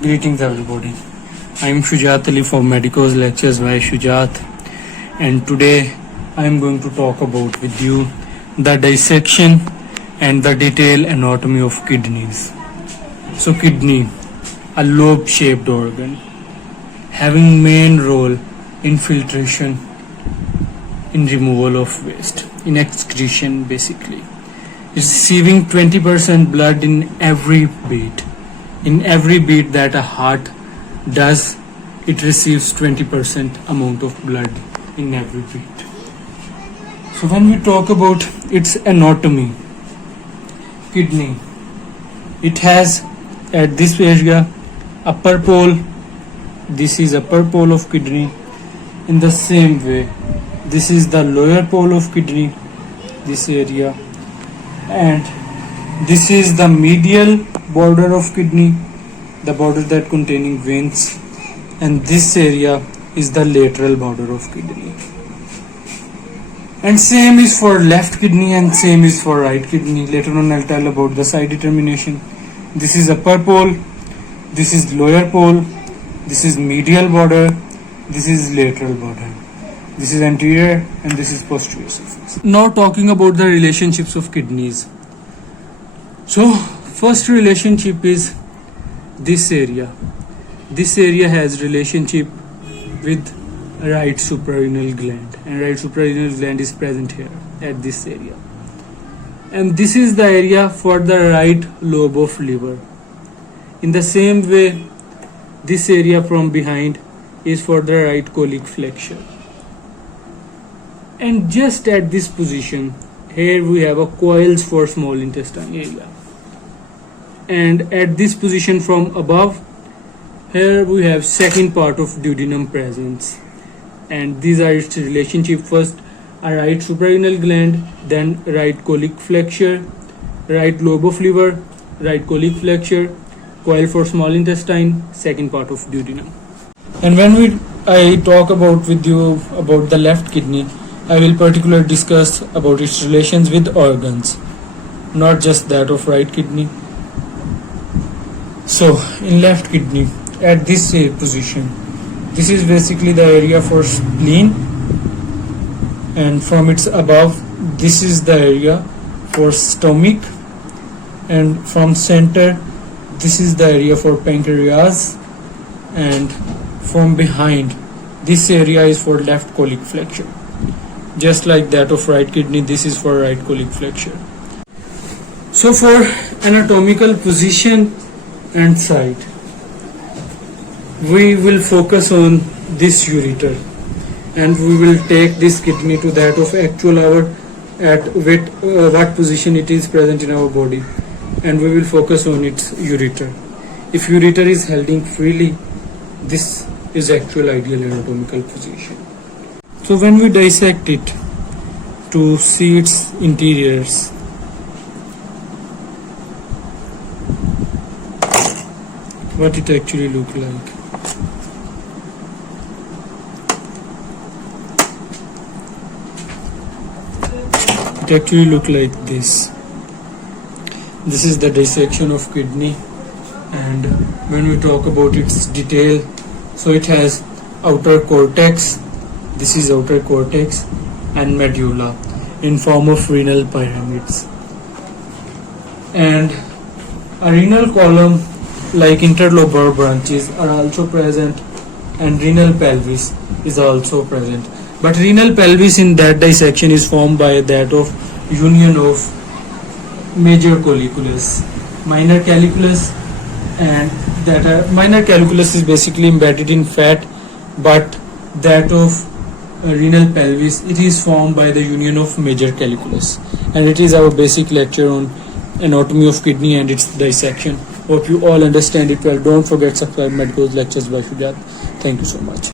Greetings everybody. I am Shujat Ali from Medicos Lectures by Shujat, and today I am going to talk about with you the dissection and the detailed anatomy of kidneys. So kidney, a lobe-shaped organ, having main role in filtration, in removal of waste, in excretion basically. Receiving 20% blood in every beat. In every beat that a heart does, it receives 20% amount of blood in every beat. So when we talk about its anatomy, kidney, it has at this area upper pole. This is upper pole of kidney. In the same way, this is the lower pole of kidney, this area, and this is the medial border of kidney, the border that containing veins, and this area is the lateral border of kidney. And same is for left kidney and same is for right kidney. Later on I'll tell about the side determination. This is upper pole, this is lower pole, this is medial border, this is lateral border, this is anterior and this is posterior surface. Now talking about the relationships of kidneys. So first relationship is this area. This area has relationship with right suprarenal gland, and right suprarenal gland is present here at this area. And this is the area for the right lobe of liver. In the same way, this area from behind is for the right colic flexure. And just at this position, here we have a coils for small intestine area. And at this position from above, here we have second part of duodenum presence. And these are its relationship. First, a right suprarenal gland, then right colic flexure, right lobe of liver, right colic flexure, coil for small intestine, second part of duodenum. And when I talk about with you about the left kidney, I will particularly discuss about its relations with organs, not just that of right kidney. So in left kidney, at this position, this is basically the area for spleen, and from its above, this is the area for stomach, and from center, this is the area for pancreas, and from behind, this area is for left colic flexure. Just like that of right kidney, this is for right colic flexure. So for anatomical position and site, we will focus on this ureter, and we will take this kidney to that of actual hour at what position it is present in our body, and we will focus on its ureter. If ureter is holding freely, this is actual ideal anatomical position. So when we dissect it to see its interiors, what it actually look like. It actually look like this. This is the dissection of kidney, and when we talk about its detail, so it has outer cortex, this is outer cortex, and medulla in form of renal pyramids, and a renal column like interlobar branches are also present, and renal pelvis is also present. But renal pelvis in that dissection is formed by that of union of major colliculus, minor calculus, and that minor calculus is basically embedded in fat, but that of renal pelvis, it is formed by the union of major calculus. And it is our basic lecture on anatomy of kidney and its dissection. Hope you all understand it well. Don't forget to subscribe Medicos Lectures by Shujat. Thank you so much.